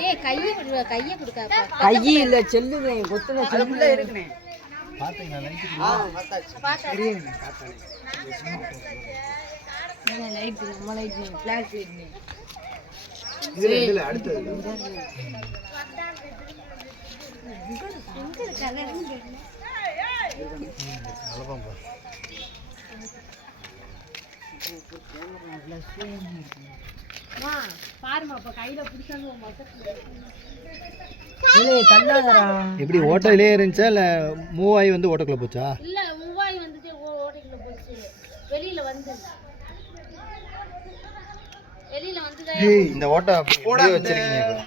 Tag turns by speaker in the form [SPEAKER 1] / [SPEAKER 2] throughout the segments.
[SPEAKER 1] ஏய் கையை
[SPEAKER 2] இல்ல செல்லுங்க கொத்துன செல்லுல இருக்குனே லைட்
[SPEAKER 3] எப்படி ஓட்டோலே இருந்துச்சா இல்ல மூவ் ஆகி வந்து ஓட்டோக்குள்ள போச்சா?
[SPEAKER 1] இல்ல மூவாய் வந்துட்டு ஓ- ஓட்டைக்குள்ள போச்சு. வெளியில வந்து வெளியில வந்து
[SPEAKER 3] இந்த ஓட்டோ அப்படியே வச்சிருக்கீங்க.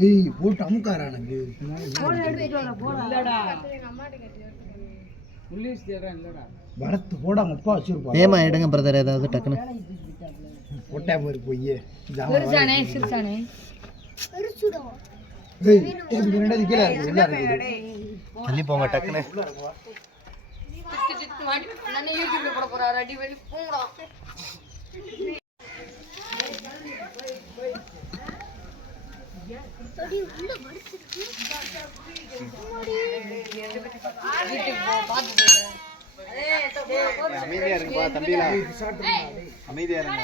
[SPEAKER 3] ஏய் போட்டு அமுக்காரா எனக்கு? பரத்து போட. அவங்க அப்பா வச்சிருப்பா. ஏமா எடுங்க பிரதர் ஏதாவது டக்குன்னு. போட்டா போய் போய் கீழே உள்ள இருக்குது தள்ளி போங்க டக்குன்னு
[SPEAKER 2] நான் யூடியூப்ல போட போறாரு அடி வெளி போங்கடா.
[SPEAKER 3] அமைதியா இருக்குப்பா தம்பிலா. அமைதியா இருங்க.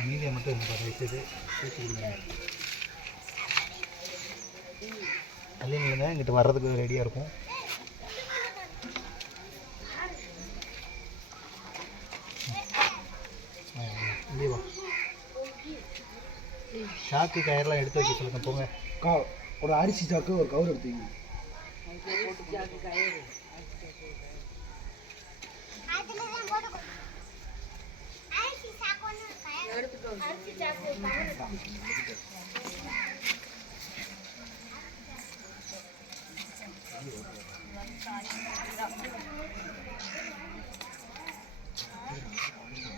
[SPEAKER 3] மீதியை மட்டும் இருந்து வச்சது தள்ளி நில்லுங்க வர்றதுக்கு ரெடியாக இருக்கும் சாக்கு கயிறெல்லாம் எடுத்து வைக்க சொல்லுங்க போங்க ஒரு அரிசி சாக்கு ஒரு கவர் எடுத்தீங்க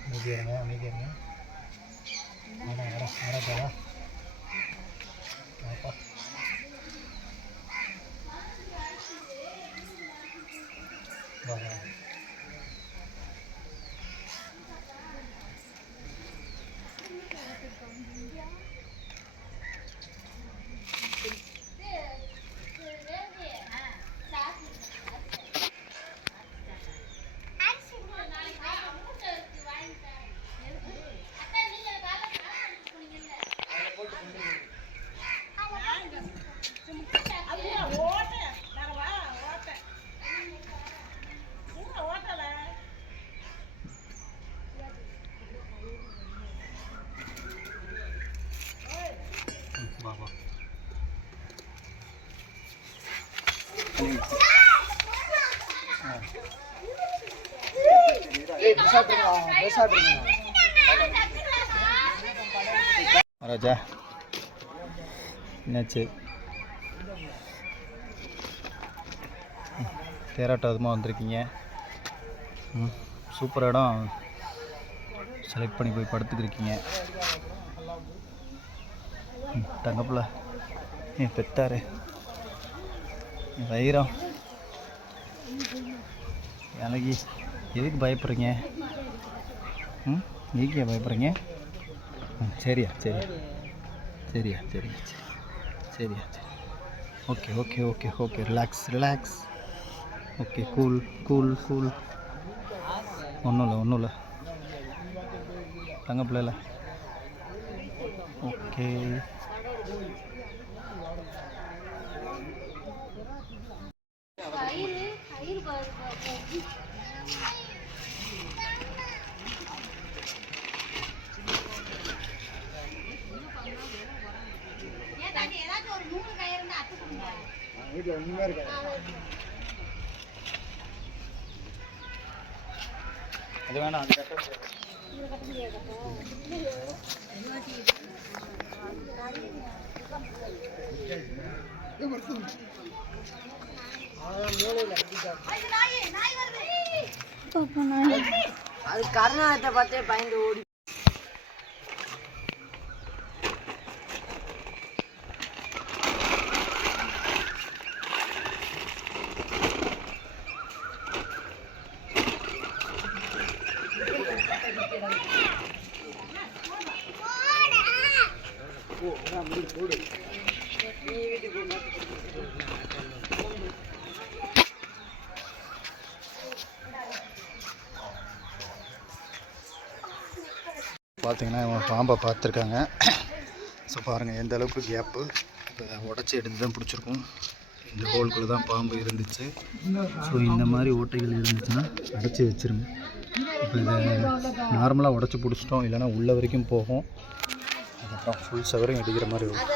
[SPEAKER 3] அமைதியா இருங்க அமைதியா இருங்க வாடா வாடா வாடா வாடா வாப்பா வா ராஜா என்னாச்சு? தேராட்டமாக வந்திருக்கீங்க. ம் சூப்பர் இடம். செலக்ட் பண்ணி போய் படுத்துக்கிருக்கீங்க. தங்கப்பில் தங்கப்புல. என் பெத்தாரு. வைரம் எனக்கு எதுக்கு பயப்படுறீங்க? ம்? நீக்கியா பயப்படுறீங்க? ம் சரியா சரியா. சரியா சரியா சரி சரியா. சரி okay okay okay okay relax relax okay cool cool cool ஒன்றும் இல்லை ஒன்றும் இல்லை. தங்க பிள்ளைல. ஓகே.
[SPEAKER 1] வீட்டில் ஒன்றுமே இருக்காது
[SPEAKER 3] அது வேணாம் அந்த
[SPEAKER 1] கட்டம் இது மட்டும்
[SPEAKER 2] அது கருணாகத்தை பார்த்தே பயந்து ஓடி.
[SPEAKER 3] பார்த்தீங்கன்னா இவங்க பாம்பை பார்த்துருக்காங்க. ஸோ பாருங்கள் எந்த அளவுக்கு கேப்பு இப்போ உடச்சி எடுத்து தான் பிடிச்சிருக்கும். இந்த ஹோல்குள்ளே தான் பாம்பு இருந்துச்சு. ஸோ இந்த மாதிரி ஓட்டைகள் இருந்துச்சுன்னா அடைச்சி வச்சிருங்க. இப்போ இதை நார்மலாக உடச்சி பிடிச்சிட்டோம். இல்லைன்னா உள்ள வரைக்கும் போகும். அதுக்கப்புறம் ஃபுல் சவரையும் அடிக்கிற மாதிரி வரும்.